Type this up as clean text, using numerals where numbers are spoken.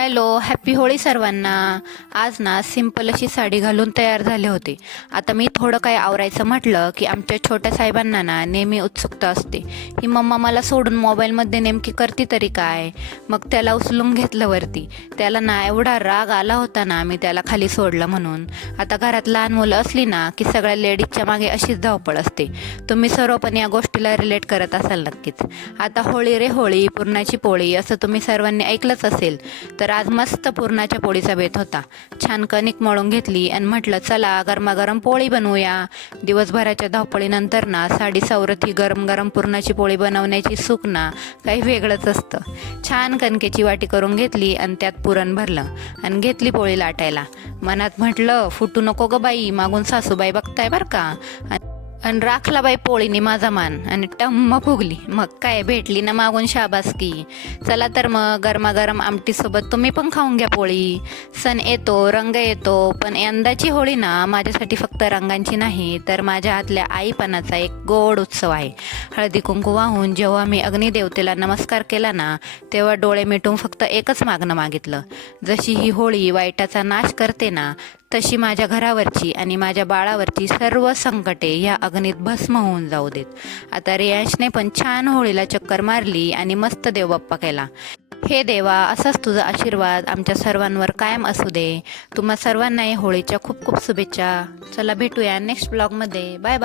Hello, happy Holi सर्वांना. आज ना सिंपल अशी साडी घालून तयार झाले होते. आता मी थोडं काय आवरायचं म्हटलं की आमच्या छोट्या साहेबांना ना नेहमी उत्सुकता असते, ही मम्मा मला सोडून मोबाईलमध्ये नेमकी करते तरी काय. मग त्याला उचलून घेतलं वरती. त्याला ना एवढा राग आला होता ना मी त्याला खाली सोडलं म्हणून. आता घरात लहान मुलं असली ना की सगळ्या लेडीजच्या मागे अशीच धावपळ असते. तुम्ही सर्व पण या गोष्टीला रिलेट करत असाल नक्कीच. आता होळी रे होळी पुरणाची पोळी असं तुम्ही सर्वांनी ऐकलंच असेल. तर आज मस्त पुरणाच्या पोळीचा बेत होता. छान कणिक मळून घेतली आणि म्हटलं चला गरमागरम पोळी बनवूया. दिवसभराच्या धावपळीनंतर ना साडी सवरती गरम गरम पुरणाची पोळी बनवण्याची सुख ना काही वेगळंच असतं. छान कणकेची वाटी करून घेतली आणि त्यात पुरण भरलं आणि घेतली पोळी लाटायला. मनात म्हटलं फुटू नको ग बाई, मागून सासूबाई बघताय बरं का. आणि राखला बाई पोळीने माझा मान आणि टम्म फुगली. मग काय भेटली ना मागून शाबासकी. चला तर मग गरमागरम आमटीसोबत तुम्ही पण खाऊन घ्या पोळी. सण येतो, रंग येतो, पण यंदाची होळी ना माझ्यासाठी फक्त रंगांची नाही तर माझ्या हातल्या आईपणाचा एक गोड उत्सव आहे. हळदी कुंकू वाहून जेव्हा मी अग्निदेवतेला नमस्कार केला ना तेव्हा डोळे मिटून फक्त एकच मागणं मागितलं, जशी ही होळी वाईटाचा नाश करते ना तशी माझ्या घरावरची आणि माझ्या बाळावरची सर्व संकटे या अग्नीत भस्म होऊन जाऊ देत. आता रियांशने पण छान होळीला चक्कर मारली आणि मस्त देवबाप्पा केला. हे देवा, असाच तुझा आशीर्वाद आमच्या सर्वांवर कायम असू दे. तुम्हा सर्वांनाही होळीच्या खूप खूप शुभेच्छा. चला भेटूया नेक्स्ट ब्लॉगमध्ये. Bye bye.